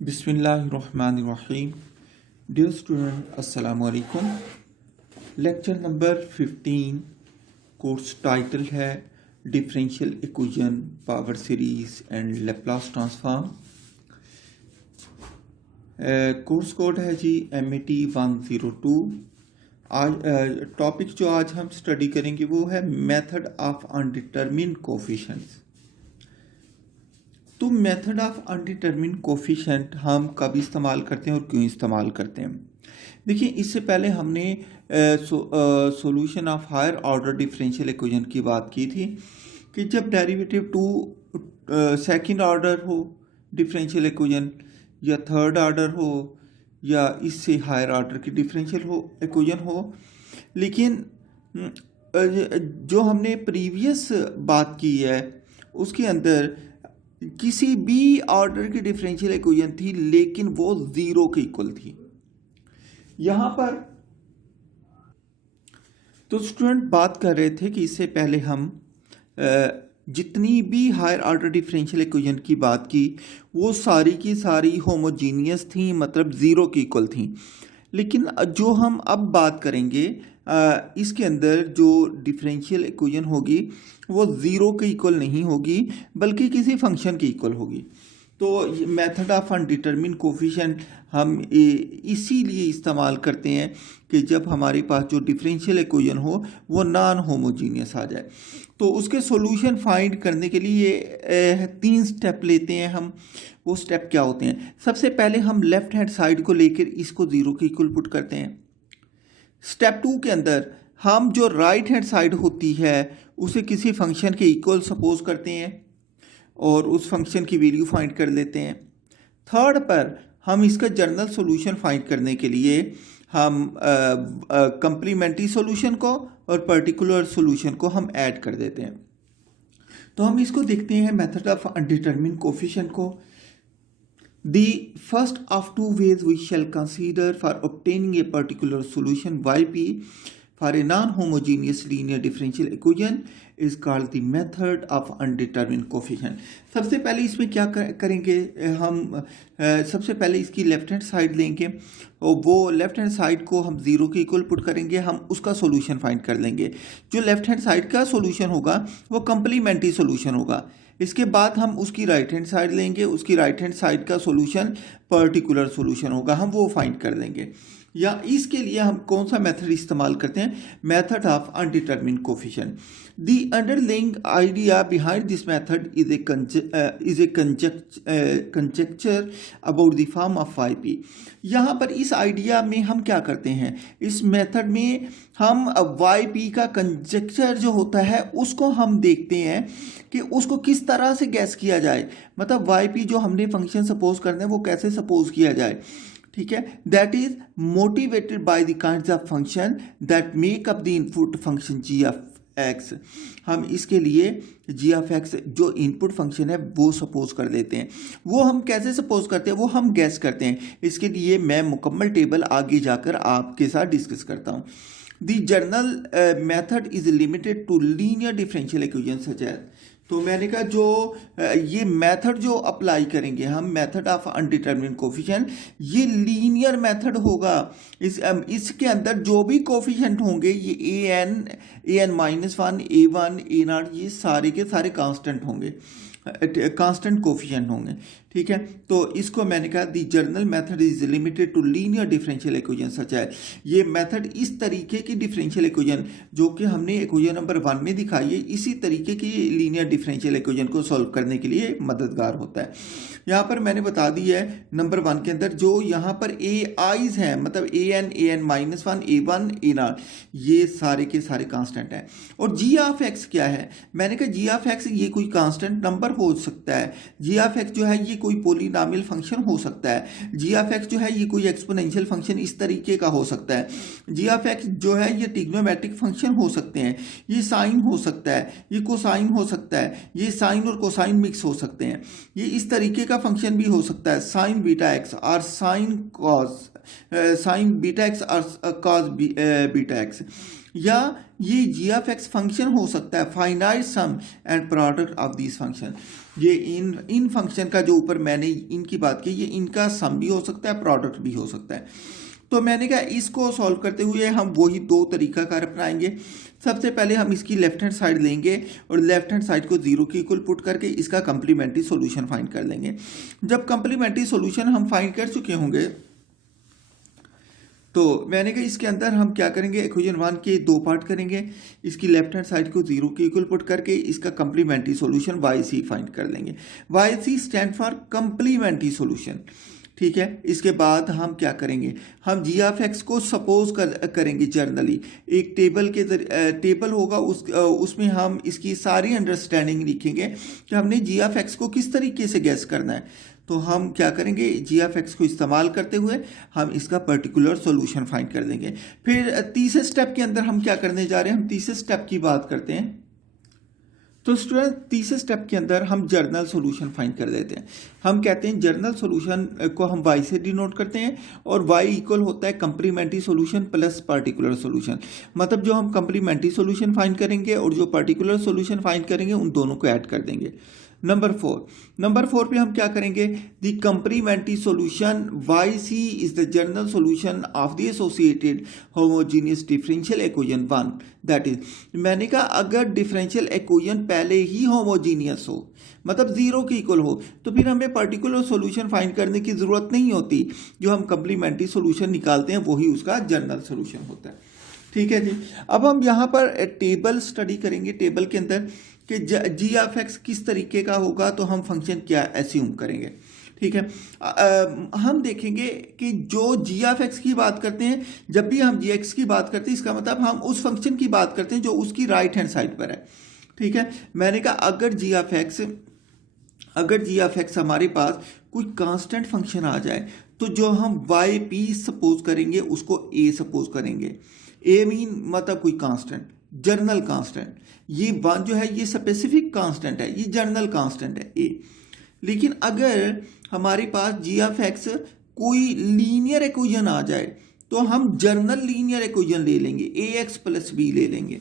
बिस्मिल्लाहिर्रहमानिर्रहीम। Dear student, अस्सलामु अलैकुम। लेक्चर नंबर 15, कोर्स टाइटल है differential equation, power series and Laplace transform. Course code है जी MAT 102। आज टॉपिक जो आज हम स्टडी करेंगे वो है मेथड ऑफ अनडिटरमिन्ड कोफिशिएंट्स। तो मेथड ऑफ अनडिटरमिन्ड कोफिशिएंट हम कब इस्तेमाल करते हैं और क्यों इस्तेमाल करते हैं? देखिए, इससे पहले हमने solution of higher order differential equation की बात की थी कि जब डेरिवेटिव टू सेकंड ऑर्डर हो डिफरेंशियल इक्वेशन या थर्ड ऑर्डर हो या इससे हायर ऑर्डर की डिफरेंशियल इक्वेशन हो, लेकिन जो हमने प्रीवियस बात की है उसके अंदर किसी भी ऑर्डर की डिफरेंशियल इक्वेशन थी लेकिन वो जीरो के इक्वल थी। यहां पर तो स्टूडेंट बात कर रहे थे कि इससे पहले हम जितनी भी हायर ऑर्डर डिफरेंशियल इक्वेशन की बात की वो सारी की सारी होमोजीनियस थी, मतलब जीरो की इक्वल थी। लेकिन जो हम अब बात करेंगे इसके अंदर जो डिफरेंशियल इक्वेशन होगी वो ज़ीरो के इक्वल नहीं होगी बल्कि किसी फंक्शन के इक्वल होगी। तो मेथड ऑफ अनडिटरमिन्ड कोफिशिएंट हम इसीलिए इस्तेमाल करते हैं कि जब हमारे पास जो डिफरेंशियल इक्वेशन हो वो नॉन होमोजीनियस आ जाए। तो उसके सॉल्यूशन फाइंड करने के लिए 3 स्टेप लेते हैं हम। वो स्टेप क्या होते हैं? सबसे पहले हम लेफ्ट हैंड साइड को लेकर इसको ज़ीरो के इक्वल पुट करते हैं। स्टेप 2 के अंदर हम जो राइट हैंड साइड होती है उसे किसी फंक्शन के इक्वल सपोज करते हैं और उस फंक्शन की वैल्यू फाइंड कर लेते हैं। थर्ड पर हम इसका जनरल सॉल्यूशन फाइंड करने के लिए हम कंप्लीमेंट्री सॉल्यूशन को और पर्टिकुलर सॉल्यूशन को हम ऐड कर देते हैं। तो हम इसको देखते हैं मेथड ऑफ अनडिटरमिन्ड कोफिशिएंट को। The first of two ways we shall consider for obtaining a particular solution yp for a non-homogeneous linear differential equation is called the method of undetermined coefficient। सबसे पहले इसमें क्या करेंगे हम? सबसे पहले इसकी लेफ्ट हैंड साइड लेंगे और वो लेफ्ट हैंड साइड को हम ज़ीरो के इक्वल पुट करेंगे, हम उसका सॉल्यूशन फाइंड कर लेंगे। जो लेफ्ट हैंड साइड का सॉल्यूशन होगा वो कंप्लीमेंट्री सॉल्यूशन होगा। इसके बाद हम उसकी राइट हैंड साइड लेंगे, उसकी राइट हैंड साइड का सॉल्यूशन पर्टिकुलर सॉल्यूशन होगा, हम वो फाइंड कर लेंगे। या इसके लिए हम कौन सा मेथड इस्तेमाल करते हैं? Method of undetermined coefficient. The underlying idea behind this method is a conjecture about the form of yp। यहाँ पर इस आइडिया में हम क्या करते हैं? इस मेथड में हम yp का कंजेक्चर जो होता है उसको हम देखते हैं कि उसको किस तरह से गैस किया जाए, मतलब yp जो हमने फंक्शन सपोज करना है वो कैसे सपोज किया जाए। ठीक है, that is motivated by the kinds of function that make up the input function g of x। हम इसके लिए g ऑफ x जो इनपुट फंक्शन है वो सपोज कर देते हैं। वो हम कैसे सपोज करते हैं वो हम गैस करते हैं। इसके लिए मैं मुकम्मल टेबल आगे जाकर आपके साथ डिस्कस करता हूँ। The general method is limited to linear differential equation such as. तो मैंने कहा जो ये मेथड जो अप्लाई करेंगे हम, मेथड ऑफ अनडिटरमिन्ड कोफिशिएंट, ये लीनियर मेथड होगा। इसके अंदर जो भी कोफिशिएंट होंगे ये an-1, a1, a0 ये सारे के सारे कांस्टेंट होंगे, कांस्टेंट कोफिशिएंट होंगे। ठीक है, तो इसको मैंने कहा the general method is limited to linear differential equation such है। ये मेथड इस तरीके की डिफरेंशियल इक्वेशन जो कि हमने इक्वेशन नंबर 1 में दिखाई है, इसी तरीके की लीनियर डिफरेंशियल इक्वेशन को सॉल्व करने के लिए मददगार होता है। यहाँ पर मैंने बता दी है नंबर 1 के अंदर जो यहाँ पर ai's हैं, मतलब an-1, a1, a0 ये सारे के सारे कांस्टेंट हैं। और g ऑफ x क्या है? मैंने कहा g ऑफ x ये कोई कांस्टेंट नंबर हो सकता है, g ऑफ x जो है ये कोई पॉलिनॉमियल फंक्शन हो सकता है, g ऑफ x जो है ये कोई एक्सपोनेंशियल फंक्शन इस तरीके का हो सकता है, g ऑफ x जो है ये ट्रिग्नोमेट्रिक फंक्शन हो सकते हैं, ये साइन हो सकता है, ये कोसाइन हो सकता है, ये साइन और कोसाइन मिक्स हो सकते हैं, ये इस तरीके का फंक्शन भी हो सकता है, साइन बीटा एक्स और sine cos, sine beta x और कॉस बीटा एक्स। या ये जी ऑफ एक्स फंक्शन हो सकता है finite sum and product of this function. ये इन फंक्शन का जो ऊपर मैंने इनकी बात की, ये इनका सम भी हो सकता है, प्रोडक्ट भी हो सकता है। तो मैंने कहा इसको सॉल्व करते हुए हम वही दो तरीकाकार अपनाएंगे। सबसे पहले हम इसकी लेफ्ट हैंड साइड लेंगे और लेफ्ट हैंड साइड को जीरो के इक्वल पुट करके इसका कंप्लीमेंट्री सॉल्यूशन फाइंड कर लेंगे। जब कंप्लीमेंट्री सॉल्यूशन हम फाइंड कर चुके होंगे तो मैंने कहा इसके अंदर हम क्या करेंगे, इक्वेशन 1 के दो पार्ट करेंगे। इसकी लेफ्ट हैंड साइड को जीरो के इक्वल पुट करके इसका complementary solution y c find कर लेंगे। Y c stand for complementary solution, ठीक है। इसके बाद हम क्या करेंगे, हम जी ऑफ एक्स को सपोज करेंगे जर्नली। एक टेबल के टेबल होगा, उसमें हम इसकी सारी अंडरस्टैंडिंग लिखेंगे कि हमने जी ऑफ एक्स को किस तरीके से गैस करना है। तो हम क्या करेंगे, जी ऑफ एक्स को इस्तेमाल करते हुए हम इसका पर्टिकुलर सॉल्यूशन फाइंड कर लेंगे। फिर तीसरे स्टेप के अंदर हम क्या करने जा रहे हैं, हम तीसरे स्टेप की बात करते हैं। तो स्टूडेंट तीसरे स्टेप के अंदर हम जर्नल सॉल्यूशन फाइंड कर लेते हैं। हम कहते हैं जर्नल सॉल्यूशन को हम y से डिनोट करते हैं और y इक्वल होता है complementary solution plus particular solution. मतलब जो हम कंप्लीमेंट्री सॉल्यूशन फाइंड करेंगे और जो पर्टिकुलर सॉल्यूशन फाइंड करेंगे उन दोनों को ऐड कर देंगे। नंबर 4 पे हम क्या करेंगे, the complementary solution YC is the general solution of the associated homogeneous differential equation 1। That is, मैंने कहा अगर डिफरेंशियल इक्वेशन पहले ही होमोजीनियस हो, मतलब जीरो के इक्वल हो, तो फिर हमें पर्टिकुलर सॉल्यूशन फाइंड करने की जरूरत नहीं होती। जो हम कंप्लीमेंट्री सॉल्यूशन निकालते हैं वही उसका जनरल सॉल्यूशन होता है, ठीक है जी। अब हम यहाँ पर टेबल स्टडी करेंगे। टेबल के अंदर कि जी ऑफ एक्स किस तरीके का होगा तो हम फंक्शन क्या एस्यूम करेंगे, ठीक है। हम देखेंगे कि जो जी ऑफ एक्स की बात करते हैं, जब भी हम जी एक्स की बात करते हैं इसका मतलब हम उस फंक्शन की बात करते हैं जो उसकी राइट हैंड साइड पर है, ठीक है। मैंने कहा अगर जी ऑफ एक्स हमारे पास कोई कांस्टेंट फंक्शन आ जाए तो जो हम वाई पी सपोज करेंगे उसको ए सपोज करेंगे। ए मीन मतलब कोई कांस्टेंट, जर्नल कांस्टेंट। ये वन जो है ये स्पेसिफिक कांस्टेंट है, ये जर्नल कांस्टेंट है ए। लेकिन अगर हमारे पास जी ऑफ एक्स कोई लीनियर इक्वेशन आ जाए तो हम जर्नल लीनियर इक्वेशन ले लेंगे, ए एक्स प्लस बी ले लेंगे।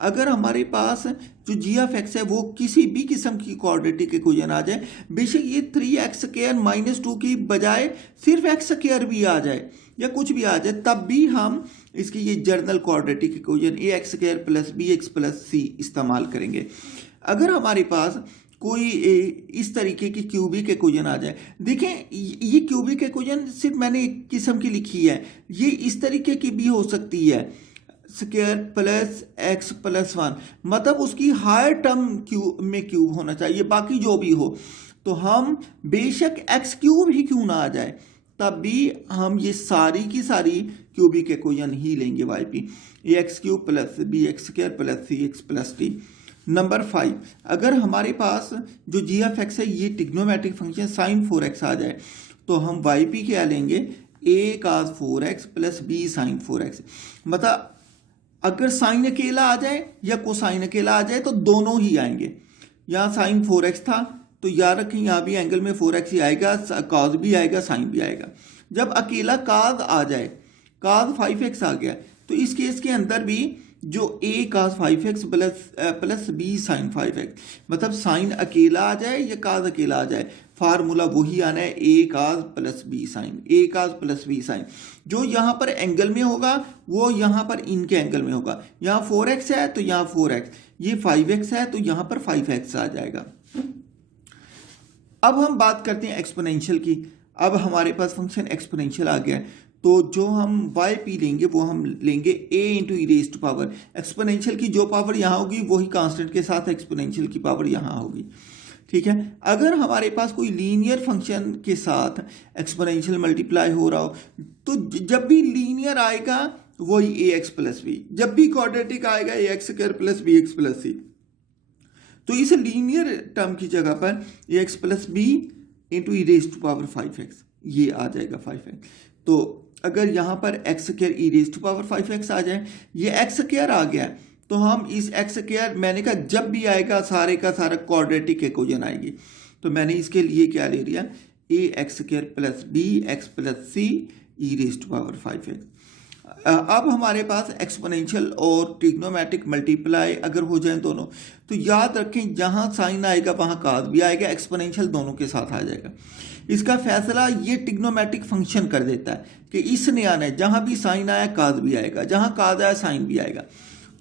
अगर हमारे पास जो जी ऑफ एक्स है वो किसी भी किस्म की क्वाड्रेटिक इक्वेशन आ जाए, बेशक ये 3x² - 2 की बजाय सिर्फ x² भी आ जाए या कुछ भी आ जाए, तब भी हम इसकी ये journal quadratic equation ax² + bx + c इस्तेमाल करेंगे। अगर हमारे पास कोई इस तरीके की क्यूबिक इक्वेशन आ जाए, देखें ये क्यूबिक इक्वेशन सिर्फ मैंने एक किस्म की लिखी है, ये इस तरीके की भी हो सकती है, स्क्वायर प्लस x + 1, मतलब उसकी हायर टर्म क्यूब होना चाहिए, बाकी जो भी हो। तो हम बेशक x³ ही क्यों ना आ जाए तब भी हम ये सारी की सारी क्यूबिक इक्वेशन ही लेंगे, yp ax³ + bx² + cx + d। Number 5, अगर हमारे पास जो जी ऑफ एक्स है ये ट्रिग्नोमेट्रिक फंक्शन sin 4x आ जाए तो हम yp क्या लेंगे, a cos 4x + b sin 4x। मतलब अगर साइन अकेला आ जाए या कोसाइन अकेला आ जाए तो दोनों ही आएंगे। यहाँ sin 4x था तो याद रखें यहाँ भी एंगल में 4x ही आएगा, cos भी आएगा, साइन भी आएगा। जब अकेला cos आ जाए, cos 5x आ गया, तो इस केस के अंदर भी जो a cos 5x plus b sin 5x, मतलब साइन अकेला आ जाए या cos अकेला आ जाए, फार्मूला वही आना है, a cos + b sin, a cos + b sin। जो यहाँ पर एंगल में होगा वो यहाँ पर इनके एंगल में होगा। यहाँ 4x है तो यहाँ 4x, ये 5x है तो यहाँ पर 5x आ जाएगा। अब हम बात करते हैं एक्सपोनेंशियल की। अब हमारे पास फंक्शन एक्सपोनेंशियल आ गया है, तो जो हम yp लेंगे वो हम लेंगे a × e⁻⁴। एक्सपोनेंशियल की जो पावर यहाँ होगी वही कांस्टेंट के साथ एक्सपोनेंशियल की पावर यहाँ होगी, ठीक है। अगर हमारे पास कोई लीनियर फंक्शन के साथ एक्सपोनेंशियल मल्टीप्लाई हो रहा हो तो जब भी लीनियर आएगा वही ax + b, जब भी क्वाड्रेटिक आएगा ax² + bx + c। तो इस लीनियर टर्म की जगह पर ax + b × e⁻⁵x ये आ जाएगा 5x। तो अगर यहाँ पर x² e⁻⁵x आ जाए, ये x² आ गया, तो हम इस x², मैंने कहा जब भी आएगा सारे का सारा क्वाड्रेटिक इक्वेशन आएगी, तो मैंने इसके लिए क्या ले लिया, ax² + bx + c e⁻⁵x। अब हमारे पास एक्सपोनेंशियल और ट्रिग्नोमेट्रिक मल्टीप्लाई अगर हो जाए दोनों, तो याद रखें जहां साइन आएगा वहां काज भी आएगा, एक्सपोनेंशियल दोनों के साथ आ जाएगा। इसका फैसला ये ट्रिग्नोमेट्रिक फंक्शन कर देता है कि इसने आना है, जहां भी साइन आया काज भी आएगा, जहां काज आया साइन भी आएगा।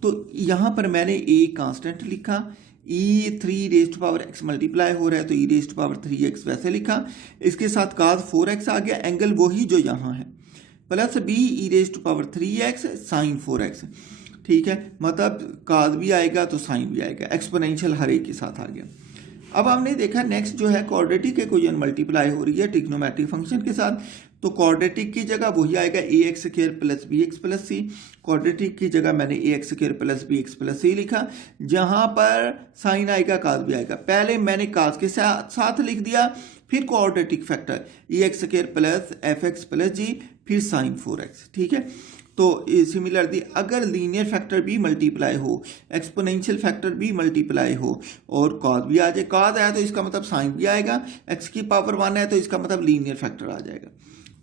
तो यहां पर मैंने ए कांस्टेंट लिखा, e3 मल्टीप्लाई हो रहा है तो e3x वैसे लिखा, इसके साथ काज 4x आ गया, एंगल वही जो यहाँ है, plus b e3x sign 4x। ठीक है, मतलब काज भी आएगा तो साइन भी आएगा, एक्सपोनेंशियल हर एक के साथ आ गया। अब हमने देखा नेक्स्ट जो है क्वाड्रेटिक इक्वेशन मल्टीप्लाई हो रही है ट्रिग्नोमेट्रिक फंक्शन के साथ, तो क्वाड्रेटिक की जगह वही आएगा ax² plus bx plus c। Quadratic की जगह मैंने ax² plus bx plus c लिखा, जहां पर साइन आएगा काज भी आएगा। पहले मैंने काज के साथ लिख दिया, फिर quadratic factor ax² plus fx plus g, फिर साइन 4x। ठीक है, तो सिमिलरली अगर लीनियर फैक्टर भी मल्टीप्लाई हो, एक्सपोनेंशियल फैक्टर भी मल्टीप्लाई हो और कॉज भी आ जाए, कॉज आया तो इसका मतलब साइन भी आएगा, x की पावर 1 है तो इसका मतलब लीनियर फैक्टर आ जाएगा।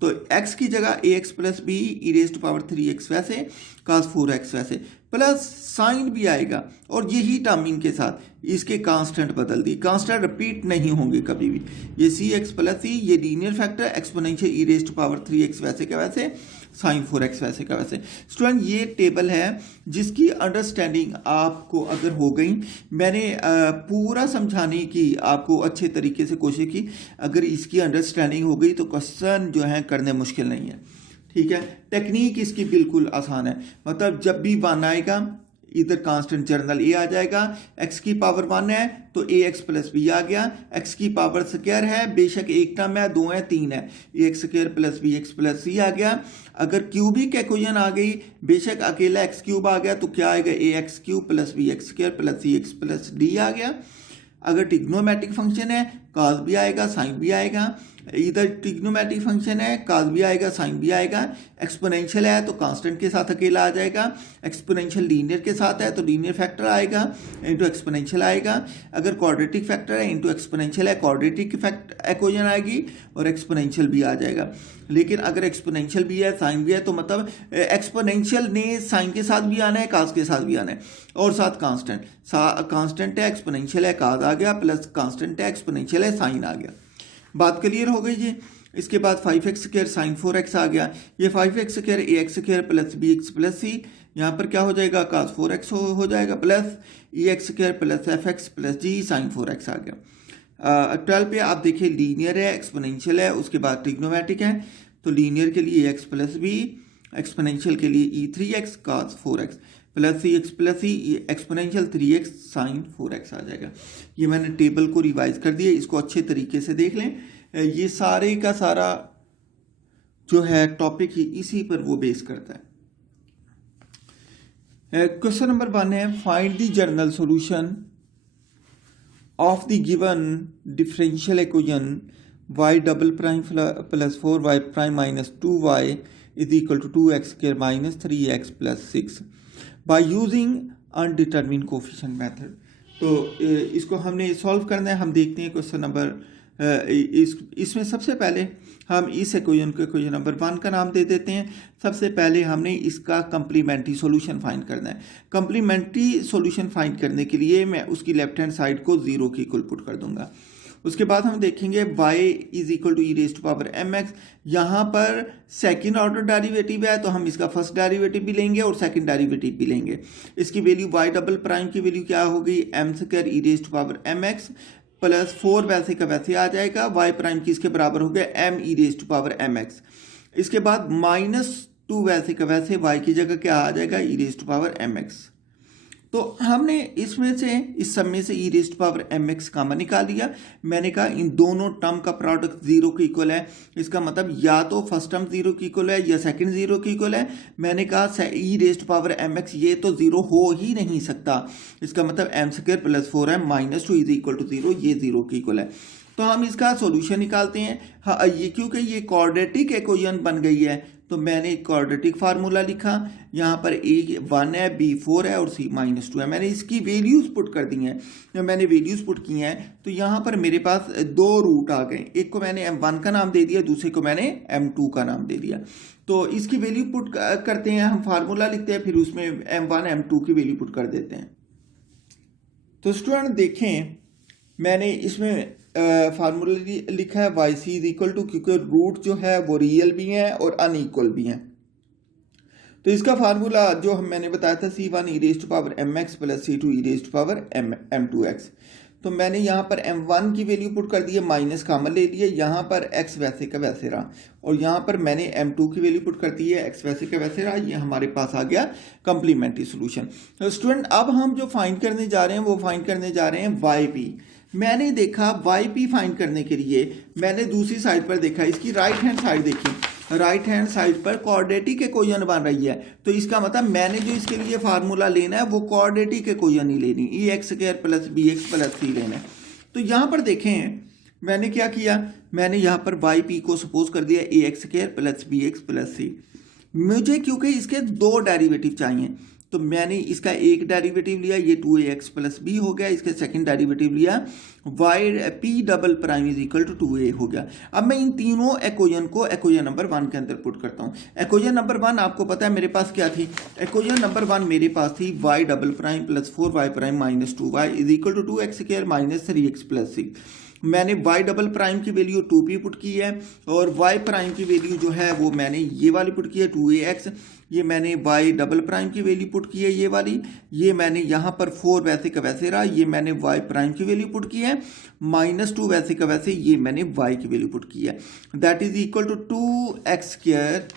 तो x की जगह ax प्लस b e3x वैसे, cos 4x वैसे, प्लस साइन भी आएगा, और यही टर्मिंग के साथ इसके कांस्टेंट बदल दी, कांस्टेंट रिपीट नहीं होंगे कभी भी। ये cx प्लस c ये लीनियर फैक्टर, एक्सपोनेंशियल e3x वैसे का वैसे, साइन 4x वैसे का वैसे। स्टूडेंट ये टेबल है जिसकी अंडरस्टैंडिंग आपको अगर हो गई, मैंने पूरा समझाने की आपको अच्छे तरीके से कोशिश की, अगर इसकी अंडरस्टैंडिंग हो गई तो क्वेश्चन जो है करने मुश्किल नहीं है। ठीक है, टेक्निक इसकी बिल्कुल आसान है, मतलब जब भी 1 आएगा इधर कांस्टेंट जर्नल ए आ जाएगा, x की पावर 1 है तो ax प्लस b आ गया, x की पावर स्क्वायर है, बेशक एक टर्म है, 2 है, 3 है, ax² plus bx plus c आ गया। अगर क्यूबिक इक्वेशन आ गई, बेशक अकेला x³ आ गया तो क्या आएगा, ax³ plus bx² plus cx plus d आ गया। अगर ट्रिग्नोमेट्रिक फंक्शन है काज भी आएगा साइन भी आएगा, इधर ट्रिग्नोमेट्रिक फंक्शन है काज भी आएगा साइन भी आएगा, एक्सपोनेंशियल है तो कांस्टेंट के साथ अकेला आ जाएगा, एक्सपोनेंशियल लीनियर के साथ है तो लीनियर फैक्टर आएगा इनटू एक्सपोनेंशियल आएगा, अगर क्वाड्रेटिक फैक्टर है इनटू एक्सपोनेंशियल है क्वाड्रेटिक इक्वेशन आएगी और एक्सपोनेंशियल भी आ जाएगा। लेकिन अगर एक्सपोनेंशियल भी है साइन भी है तो मतलब एक्सपोनेंशियल ने साइन के साथ भी आना है काज के साथ भी आना है, और साथ कांस्टेंट, कांस्टेंट है एक्सपोनेंशियल है काज आ गया, प्लस कांस्टेंट है एक्सपोनेंशियल है साइन आ गया। बात क्लियर हो गई जी। इसके बाद 5x² साइन 4x आ गया, ये 5x² ax² plus bx plus c, यहाँ पर क्या हो जाएगा cos 4x हो जाएगा, plus ex² plus fx plus g sine 4x आ गया। 12 पे आप देखिए लीनियर है एक्सपोनेंशियल है, उसके बाद ट्रिग्नोमेट्रिक है, तो लीनियर के लिए x प्लस b, एक्सपोनेंशियल के लिए e3x cos 4x plus cx plus c, exponential 3x sine 4x आ जाएगा। ये मैंने टेबल को रिवाइज कर दिया, इसको अच्छे तरीके से देख लें। ये सारे का सारा जो है टॉपिक ही इसी पर वो बेस करता है। क्वेश्चन नंबर 1 है, find the general solution of the given differential equation y double prime plus 4y prime minus 2y is equal to 2x² minus 3x plus 6 by using undetermined coefficient method. तो इसको हमने solve करना है। हम देखते हैं question number इसमें सबसे पहले हम इस इक्वेशन को इक्वेशन नंबर 1 का नाम दे देते हैं। सबसे पहले हमने इसका कंप्लीमेंट्री सॉल्यूशन फाइंड करना है। कंप्लीमेंट्री सॉल्यूशन फाइंड करने के लिए मैं उसकी लेफ्ट हैंड साइड को 0 की इक्वल पुट कर दूंगा। उसके बाद हम देखेंगे y is equal to e⁻mx, यहाँ पर सेकंड ऑर्डर डेरिवेटिव है तो हम इसका फर्स्ट डेरिवेटिव भी लेंगे और सेकंड डेरिवेटिव भी लेंगे। इसकी वैल्यू y डबल प्राइम की वैल्यू क्या होगी, m² e⁻mx प्लस 4 वैसे का वैसे आ जाएगा, y प्राइम की इसके बराबर हो गया m e⁻mx। इसके बाद -2 वैसे का वैसे y की जगह क्या आ जाएगा e⁻mx। तो हमने इसमें से इस सब में से e⁻mx कॉमन निकाल लिया। मैंने कहा इन दोनों टर्म का प्रोडक्ट 0 के इक्वल है, इसका मतलब या तो फर्स्ट टर्म 0 की इक्वल है या सेकंड 0 की इक्वल है। मैंने कहा e⁻mx ये तो 0 हो ही नहीं सकता, इसका मतलब m² plus 4m -2 is equal to 0, ये 0 की इक्वल है। तो हम इसका सॉल्यूशन निकालते हैं। हाँ, ये क्योंकि ये क्वाड्रेटिक इक्वेशन बन गई है तो मैंने क्वाड्रेटिक फार्मूला लिखा, यहाँ पर A1 है, B4 है और C-2 है। मैंने इसकी वैल्यूज़ पुट कर दी हैं। जब मैंने वैल्यूज़ पुट की हैं तो यहाँ पर मेरे पास दो रूट आ गए, एक को मैंने M1 का नाम दे दिया, दूसरे को मैंने M2 का नाम दे दिया। तो इसकी वैल्यू पुट करते हैं, हम फार्मूला लिखते हैं, फिर उसमें M1 M2 की वैल्यू पुट कर देते हैं। तो स्टूडेंट देखें, मैंने इसमें फार्मूला लिखा है y c is equal to, क्योंकि रूट जो है वो रियल भी हैं और अनइक्वल भी हैं। तो इसका फार्मूला जो मैंने बताया था C1 e raise to power mx plus C2 e raise to power m2x। तो मैंने यहाँ पर m1 की वैल्यू पुट कर दी है, माइनस कॉमन ले लिए, यहाँ पर x वैसे का वैसे रहा, और यहाँ पर मैंने m2 की वैल्यू पुट कर दी है, x वैसे का वैसे रहा। ये हमारे पास आ गया कंप्लीमेंट्री सोल्यूशन। तो स्टूडेंट अब हम जो फाइंड करने जा रहे हैं वो फाइंड करने जा रहे हैं yp। मैंने देखा yp फाइंड करने के लिए मैंने दूसरी साइड पर देखा, इसकी राइट हैंड साइड देखी, राइट हैंड साइड पर क्वाड्रेटिक इक्वेशन बन रही है। तो इसका मतलब मैंने जो इसके लिए फार्मूला लेना है वो क्वाड्रेटिक इक्वेशन ही लेनी, e² plus bx plus c लेना है। तो यहाँ पर देखें मैंने क्या किया, मैंने यहाँ पर yp को सपोज कर दिया ax² plus bx plus c। मुझे क्योंकि इसके दो डेरिवेटिव चाहिए तो मैंने इसका एक डेरिवेटिव लिया, ये 2ax प्लस b हो गया, इसके सेकंड डेरिवेटिव लिया p double prime is equal to 2a हो गया। अब मैं इन तीनों इक्वेशन को इक्वेशन नंबर 1 के अंदर पुट करता हूँ। इक्वेशन नंबर 1 आपको पता है मेरे पास क्या थी, इक्वेशन नंबर 1 मेरे पास थी y double prime plus 4y prime minus 2y is equal to 2x² minus 3x plus 6। मैंने y डबल प्राइम की वैल्यू 2p पुट की है और y प्राइम की वैल्यू जो है वो मैंने ये वाली पुट की है 2ax। ये मैंने y डबल प्राइम की वैल्यू पुट की है ये वाली, ये मैंने यहाँ पर 4 वैसे का वैसे रहा, ये मैंने y प्राइम की वैल्यू पुट की है, माइनस 2 वैसे का वैसे ये मैंने y की वैल्यू पुट की है। That is equal to 2x²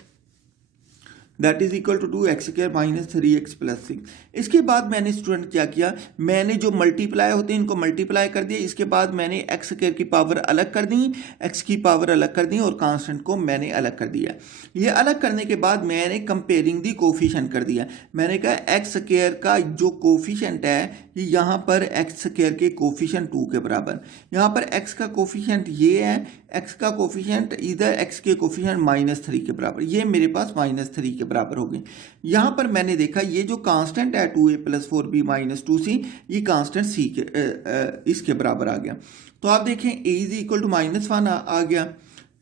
that is equal to 2x² minus 3x plus 6। इसके बाद मैंने स्टूडेंट क्या किया, मैंने जो मल्टीप्लाई होते हैं इनको मल्टीप्लाई कर दिया। इसके बाद मैंने x² की पावर अलग कर दी, x की पावर अलग कर दी और कांस्टेंट को मैंने अलग कर दिया। ये अलग करने के बाद मैंने कंपेयरिंग दी कोफिशिएंट कर दिया। मैंने कहा x² का जो कोफिशिएंट है ये यहाँ पर x² के कोफिशिएंट 2 के बराबर, यहाँ पर x का कोफिशिएंट ये है, x का कोफिशिएंट इधर x के कोफिशिएंट -3 के बराबर, ये मेरे पास -3 के बराबर हो गई। यहाँ पर मैंने देखा ये जो कांस्टेंट है 2a plus 4b minus 2c, ये कांस्टेंट c के इसके बराबर आ गया। तो आप देखें a इज इक्वल टू -1 आ गया।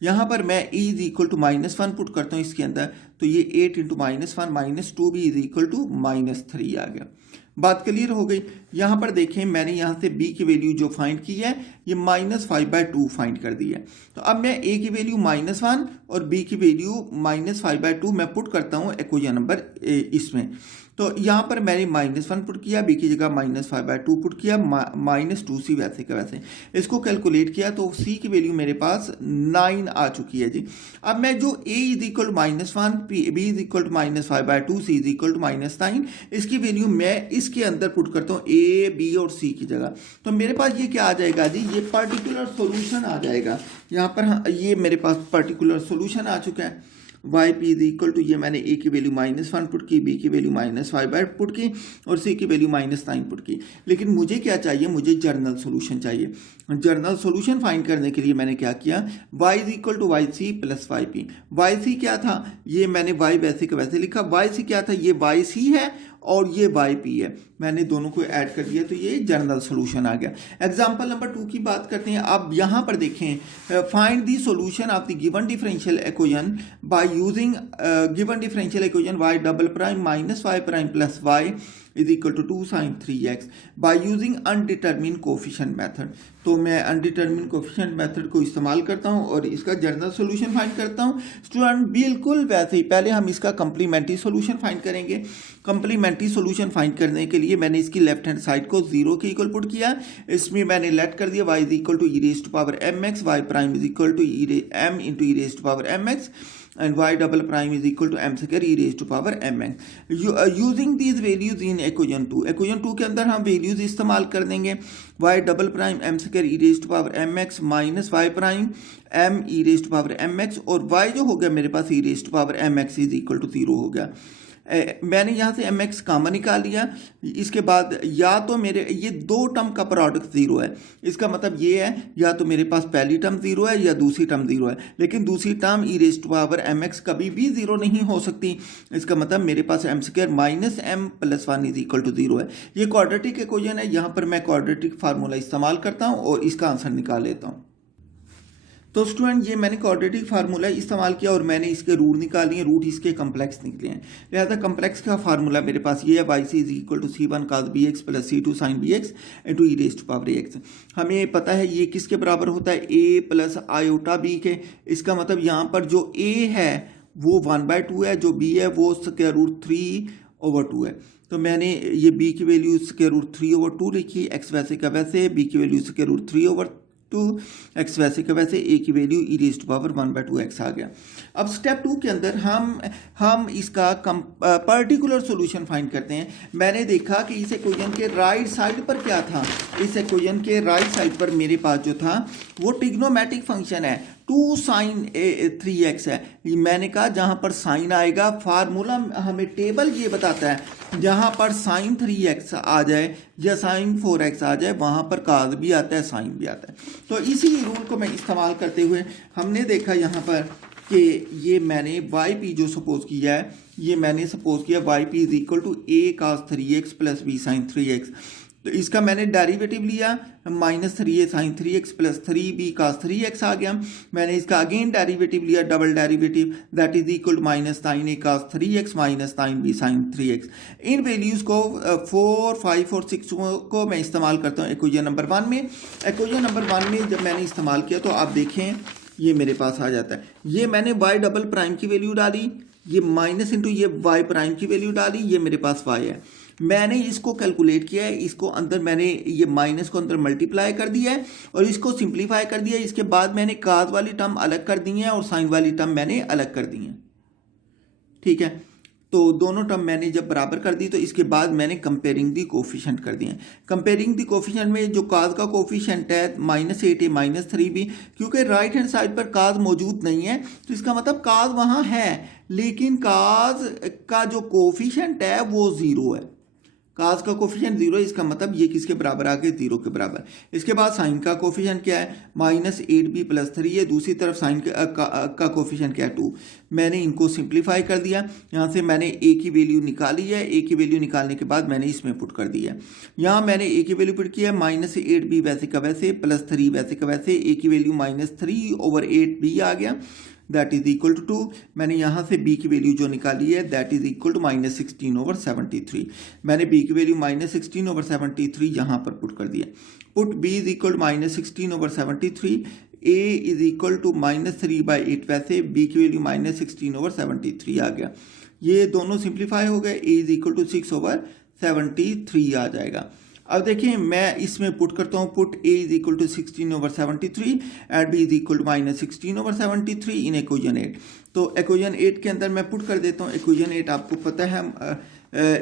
यहाँ पर मैं e is equal to -1 put करता हूँ इसके अंदर, तो ये 8 into -1 minus 2b is equal to -3 आ गया। बात क्लियर हो गई। यहाँ पर देखें मैंने यहाँ से b की वैल्यू जो फाइंड की है ये -5/2 फाइंड कर दी है। तो अब मैं a की वैल्यू -1 और b की वैल्यू -5/2 मैं पुट करता हूँ इक्वेशन नंबर इसमें। तो यहाँ पर मैंने -1 पुट किया, b की जगह -5/2 पुट किया, -2c वैसे का वैसे। इसको कैलकुलेट किया तो c की वैल्यू मेरे पास 9 आ चुकी है जी। अब मैं जो a is equal to -1, b is equal to -5/2, c is equal to -9, इसकी वैल्यू मैं इसके अंदर पुट करता हूँ a, b और c की जगह। तो मेरे पास ये क्या आ जाएगा जी, ये पर्टिकुलर सोल्यूशन आ जाएगा। यहाँ पर ये मेरे पास पर्टिकुलर सोल्यूशन आ चुका है। yp इज इक्वल टू, ये मैंने a की वैल्यू -1 पुट की, b की वैल्यू -5 पुट की और c की वैल्यू -9 पुट की। लेकिन मुझे क्या चाहिए, मुझे जर्नल सोल्यूशन चाहिए। जर्नल सोल्यूशन फाइंड करने के लिए मैंने क्या किया, y is equal to yc plus yp। yc क्या था, ये मैंने y वैसे का वैसे लिखा, yc क्या था, ये yc है और ये yp है, मैंने दोनों को ऐड कर दिया तो ये जर्नल सोल्यूशन आ गया। एग्जांपल नंबर 2 की बात करते हैं। आप यहाँ पर देखें, find the solution of the given differential equation by using given differential equation y double prime minus y prime plus y is equal to 2 sin 3x by using undetermined coefficient method. तो मैं अनडिटरमिन coefficient method को इस्तेमाल करता हूं और इसका general solution find करता हूं। स्टूडेंट बिल्कुल वैसे ही पहले हम इसका कंप्लीमेंट्री सॉल्यूशन फाइंड करेंगे। कंप्लीमेंट्री सॉल्यूशन फाइंड करने के लिए मैंने इसकी लेफ्ट हैंड साइड को 0 के इक्वल पुट किया, इसमें मैंने लेट कर दिया y is equal to e raise to power mx, y prime is equal to m into e raise to power mx and y double prime is equal to m² e raised to power mx. Using these values in equation 2, equation 2 के अंदर हम values इस्तेमाल कर देंगे y double prime m² e raised to power mx minus y prime m e raised to power mx और y जो हो गया मेरे पास e raised to power mx is equal to 0 हो गया। मैंने यहाँ से एम एक्स कामन निकाल लिया। इसके बाद या तो मेरे ये दो टर्म का प्रोडक्ट ज़ीरो है, इसका मतलब ये है या तो मेरे पास पहली टर्म ज़ीरो है या दूसरी टर्म ज़ीरो है, लेकिन दूसरी term e raise to power m x कभी भी ज़ीरो नहीं हो सकती। इसका मतलब मेरे पास m square minus m plus one is equal to zero है। ये क्वाड्रेटिक इक्वेशन है, यहाँ पर मैं क्वाड्रेटिक फार्मूला इस्तेमाल करता हूँ और इसका आंसर निकाल लेता हूँ। तो स्टूडेंट ये मैंने क्वाड्रेटिक फार्मूला इस्तेमाल किया और मैंने इसके रूट निकाली हैं, रूट इसके कम्प्लेक्स निकले हैं। लिहाजा कम्प्लेक्स का फार्मूला मेरे पास ये है, y c is equal to c one cos b x plus c two sin b x into e raise to power x. हमें पता है ये किसके बराबर होता है, ए प्लस आयोटा बी के। इसका मतलब यहाँ पर जो ए है वो 1/2 है, जो बी है वो स्क्वायर रूट 3/2 है। तो मैंने ये b की वैल्यू स्क्वायर रूट 3/2 लिखी, x वैसे का वैसे, b की वैल्यू स्क्वायर रूट 3/2, x वैसे का वैसे, a की value e raise to power 1/2x आ गया। अब स्टेप 2 के अंदर हम इसका पर्टिकुलर सॉल्यूशन फाइंड करते हैं। मैंने देखा कि इस इक्वेशन के राइट साइड पर क्या था, इस इक्वेशन के राइट साइड पर मेरे पास जो था वो ट्रिग्नोमेट्रिक फंक्शन है, 2 साइन 3x है। मैंने कहा जहाँ पर साइन आएगा, फार्मूला हमें टेबल ये बताता है जहाँ पर साइन 3x आ जाए या साइन 4x आ जाए वहाँ पर काज भी आता है, साइन भी आता है। तो इसी रूल को मैं इस्तेमाल करते हुए हमने देखा यहाँ पर कि ये मैंने वाई पी जो सपोज किया है, ये मैंने सपोज किया y p is equal to a cos 3x plus b sin 3x। तो इसका मैंने डेरिवेटिव लिया, minus 3a sin 3x plus 3b cos 3x आ गया। मैंने इसका अगेन डेरिवेटिव लिया, double derivative, that is equal to minus 9a cos 3x minus 9b sin 3x। इन वैल्यूज़ को 4, 5 और 6 को मैं इस्तेमाल करता हूँ इक्वेशन नंबर 1 में। इक्वेशन नंबर 1 में जब मैंने इस्तेमाल किया तो आप देखें ये मेरे पास आ जाता है। ये मैंने y डबल प्राइम की वैल्यू डाली, ये माइनस इंटू ये y प्राइम की वैल्यू डाली, ये मेरे पास y है। मैंने इसको कैलकुलेट किया है, इसको अंदर मैंने ये माइनस को अंदर मल्टीप्लाई कर दिया है और इसको सिंप्लीफाई कर दिया है। इसके बाद मैंने काज वाली टर्म अलग कर दी है और साइन वाली टर्म मैंने अलग कर दी है। ठीक है, तो दोनों टर्म मैंने जब बराबर कर दी तो इसके बाद मैंने कंपेयरिंग दी कोफिशिएंट कर दिए। कंपेयरिंग दी कोफिशिएंट में जो काज का कोफिशिएंट है -8a -3b, क्योंकि राइट हैंड साइड पर काज मौजूद नहीं है तो इसका मतलब काज वहाँ है, लेकिन काज का जो कोफिशिएंट है वो 0 है। काज का कोफिशिएंट 0 है, इसका मतलब ये किसके बराबर आ गए, 0 के बराबर। इसके बाद साइन का कोफिशिएंट क्या है, -8b + 3 है। दूसरी तरफ साइन का कोफिशिएंट क्या है, 2। मैंने इनको सिंप्लीफाई कर दिया। यहाँ से मैंने a की वैल्यू निकाली है, a की वैल्यू निकालने के बाद मैंने इसमें पुट कर दिया। यहाँ मैंने a की वैल्यू पुट किया, -8b वैसे का वैसे प्लस 3 वैसे का वैसे, a की वैल्यू -3/8b आ गया, दैट इज इक्वल टू 2। मैंने यहाँ से b की वैल्यू जो निकाली है दैट इज इक्वल टू -16/73। मैंने b की वैल्यू -16/73 यहाँ पर पुट कर दिया। Put b is equal to -16/73, a is equal to -3/8 वैसे, b की वैल्यू -16/73 आ गया। ये दोनों सिंप्लीफाई हो गए, a इज इक्वल टू 6/73 आ जाएगा। अब देखिए मैं इसमें पुट करता हूँ, put a is equal to 16/73 and b is equal to -16/73 in equation 8। तो इक्वेशन 8 के अंदर मैं पुट कर देता हूँ। इक्वेशन 8 आपको पता है,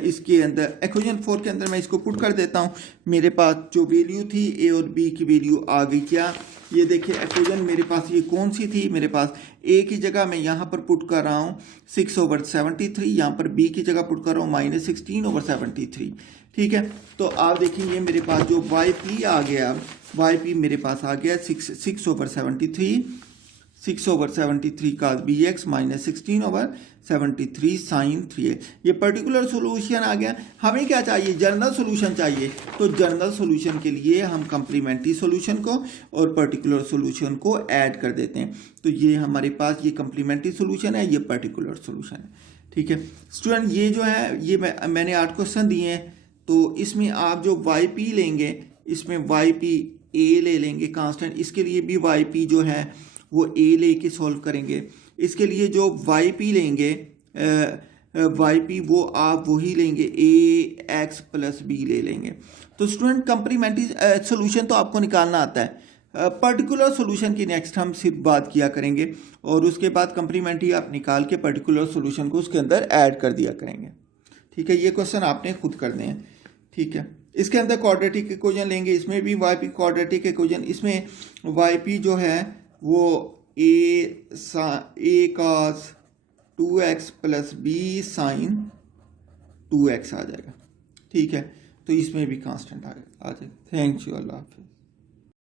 इसके अंदर इक्वेशन 4 के अंदर मैं इसको पुट कर देता हूँ। मेरे पास जो वैल्यू थी a और b की वैल्यू आ गई क्या, ये देखिए इक्वेशन मेरे पास ये कौन सी थी, मेरे पास a की जगह मैं यहाँ पर पुट कर रहा हूँ 6/73, यहाँ पर b की जगह पुट कर रहा हूँ -16/73। ठीक है, तो आप देखिए ये मेरे पास जो yp आ गया, yp मेरे पास आ गया 6/73 का bx -16/73 साइन 3x। ये पर्टिकुलर सोल्यूशन आ गया। हमें क्या चाहिए, जनरल सोल्यूशन चाहिए। तो जनरल सोल्यूशन के लिए हम कंप्लीमेंट्री सोल्यूशन को और पर्टिकुलर सोल्यूशन को ऐड कर देते हैं। तो ये हमारे पास ये कंप्लीमेंट्री सोल्यूशन है, ये पर्टिकुलर सोल्यूशन है। ठीक है स्टूडेंट, ये जो है ये मैंने 8 क्वेश्चन दिए हैं। तो इसमें आप जो yp लेंगे, इसमें yp a ले लेंगे कांस्टेंट, इसके लिए भी yp जो है वो a लेके सॉल्व करेंगे। इसके लिए जो yp लेंगे yp वो आप वही लेंगे ax + b ले लेंगे। तो स्टूडेंट कंप्लीमेंट्री सोल्यूशन तो आपको निकालना आता है, पर्टिकुलर सोल्यूशन की नेक्स्ट हम सिर्फ बात किया करेंगे और उसके बाद कंप्लीमेंट्री आप निकाल के पर्टिकुलर सोल्यूशन को उसके अंदर ऐड कर दिया करेंगे। ठीक है, ये क्वेश्चन आपने खुद करने हैं। ठीक है, इसके अंदर क्वाड्रेटिक इक्वेशन लेंगे, इसमें भी yp क्वाड्रेटिक इक्वेशन, इसमें yp जो है वो a cos 2x + b sin 2x आ जाएगा। ठीक है, तो इसमें भी कांस्टेंट आ जाएगा। थैंक यू, अल्लाह हाफिज़।